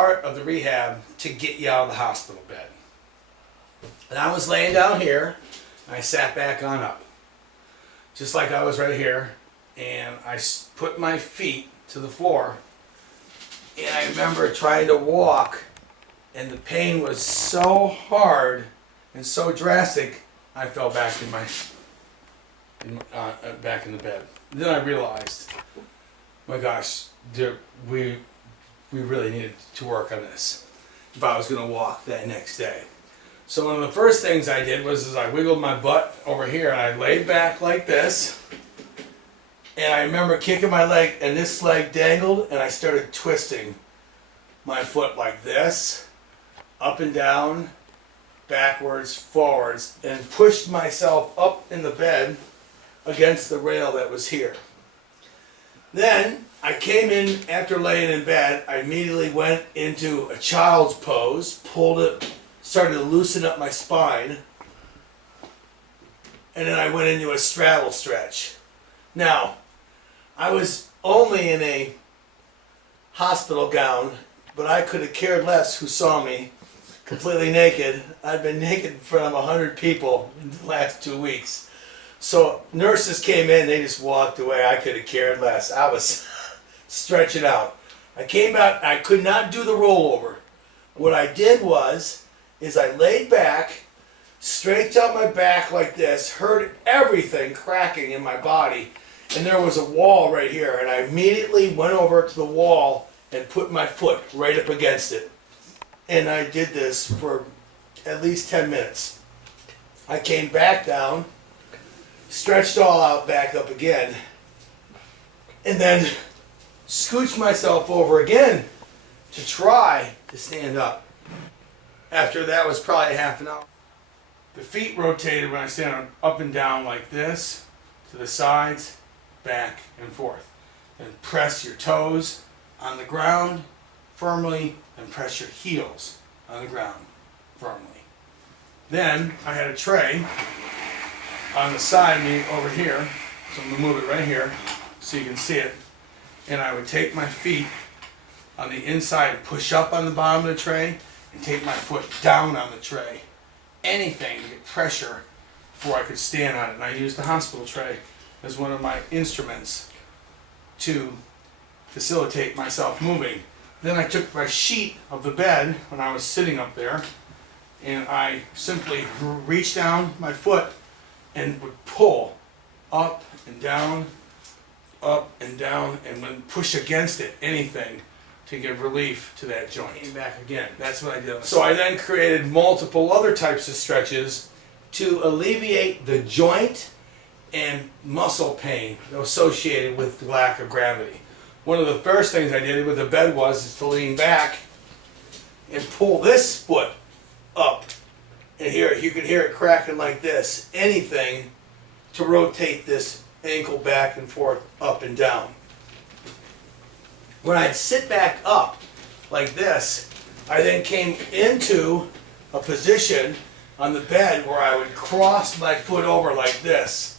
part of the rehab to get you out of the hospital bed. And I was laying down here, and I sat back on up, just like I was right here, and I put my feet to the floor, and I remember trying to walk, and the pain was so hard and so drastic, I fell back in back in the bed. Then I realized, my gosh, we really needed to work on this if I was going to walk that next day. So one of the first things I did was I wiggled my butt over here and I laid back like this. And I remember kicking my leg and this leg dangled and I started twisting my foot like this, up and down, backwards, forwards, and pushed myself up in the bed against the rail that was here. Then I came in after laying in bed. I immediately went into a child's pose, pulled it, started to loosen up my spine, and then I went into a straddle stretch. Now, I was only in a hospital gown, but I could have cared less who saw me completely naked. I'd been naked in front of 100 people in the last 2 weeks. So nurses came in, they just walked away. I could have cared less. I was stretching out. I came out, I could not do the rollover. What I did is I laid back, stretched out my back like this, heard everything cracking in my body, and there was a wall right here, and I immediately went over to the wall and put my foot right up against it. And I did this for at least 10 minutes. I came back down, stretched all out, back up again, and then scooched myself over again to try to stand up. After that was probably half an hour. The feet rotated when I stand up and down like this, to the sides, back and forth. Then press your toes on the ground firmly and press your heels on the ground firmly. Then I had a tray on the side of me over here, so I'm going to move it right here so you can see it. And I would take my feet on the inside, push up on the bottom of the tray, and take my foot down on the tray. Anything to get pressure before I could stand on it. And I used the hospital tray as one of my instruments to facilitate myself moving. Then I took my sheet of the bed when I was sitting up there, and I simply reached down my foot and would pull up and down, and then push against it, anything to give relief to that joint. Came back again. That's what I did. So I then created multiple other types of stretches to alleviate the joint and muscle pain associated with the lack of gravity. One of the first things I did with the bed is to lean back and pull this foot up. And here, you can hear it cracking like this. Anything to rotate this ankle back and forth, up and down. When I'd sit back up like this, I then came into a position on the bed where I would cross my foot over like this,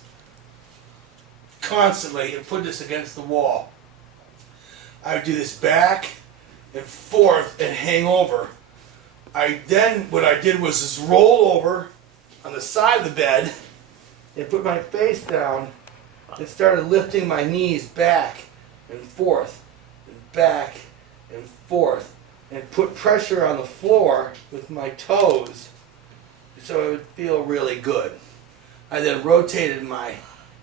constantly, and put this against the wall. I would do this back and forth and hang over. What I did was just roll over on the side of the bed and put my face down and started lifting my knees back and forth and back and forth and put pressure on the floor with my toes so it would feel really good. I then rotated my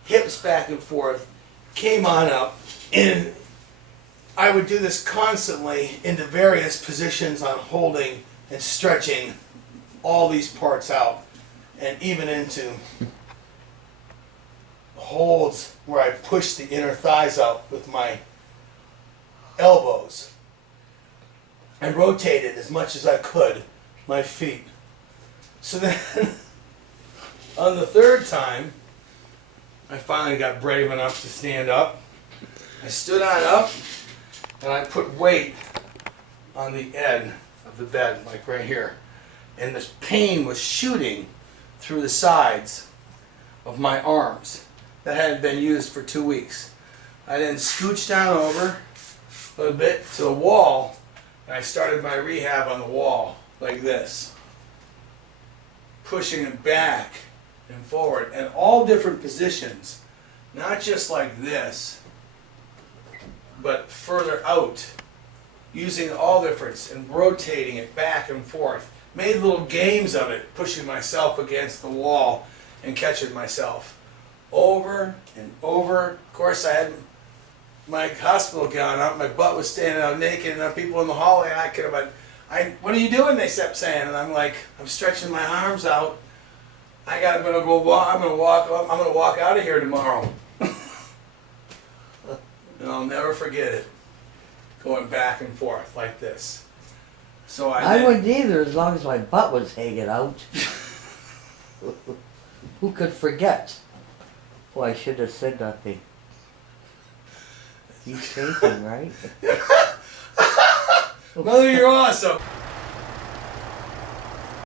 hips back and forth, came on up, and I would do this constantly into various positions on holding and stretching all these parts out, and even into holds where I push the inner thighs out with my elbows. I rotated as much as I could my feet. So then on the third time, I finally got brave enough to stand up. I stood on up and I put weight on the end of the bed, like right here. And this pain was shooting through the sides of my arms that hadn't been used for 2 weeks. I then scooched down over a little bit to the wall And I started my rehab on the wall like this, pushing it back and forward, and all different positions, not just like this, but further out, using all difference and rotating it back and forth. Made little games of it, pushing myself against the wall and catching myself over and over. Of course, I had my hospital gown out, my butt was standing out naked, and people in the hallway, and I could have, what are you doing? They kept saying, and I'm like, I'm stretching my arms out. I'm gonna walk out of here tomorrow. And I'll never forget it, going back and forth like this. So I wouldn't either, as long as my butt was hanging out. Who could forget? Oh, I should have said nothing. He's thinking, right? Mother, you're awesome.